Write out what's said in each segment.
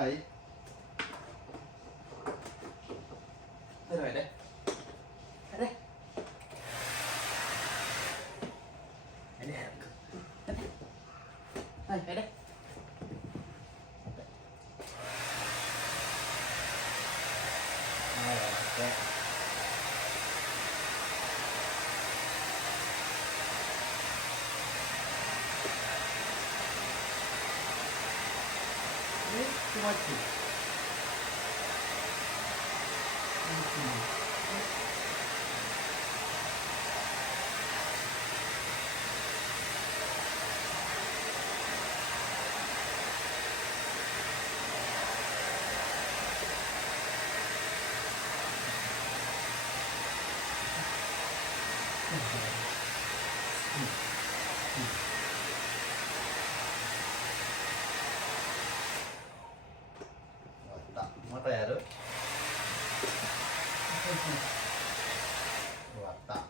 はい。おいで。おいで。おいで。おいで。はい、おいで。はい、終わって。気持ちいい。終わった。またやる？終わった。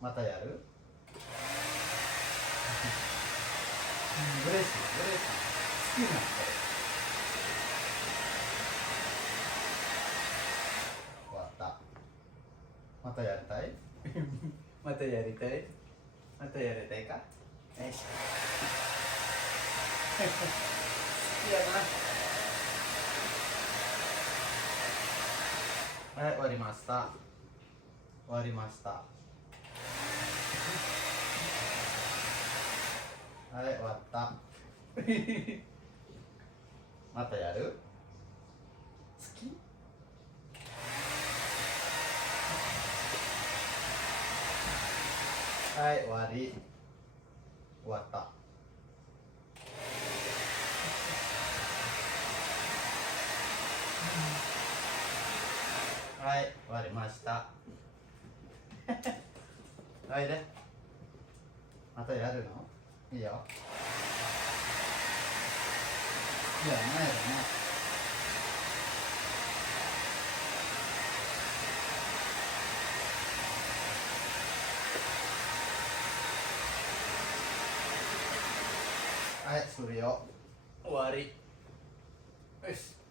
またやる？嬉しい、嬉しい。好きな人。終わった。またやりたい？またやりたい？またやりたいか？よし。好きやな。はい、終わりました。終わりました。はい、終わった。またやる？好き？はい、終わり。終わった。はい、終わりました。おいで。またやるの？いいよ。いや、ないよね。はい、するよ。終わり。よし。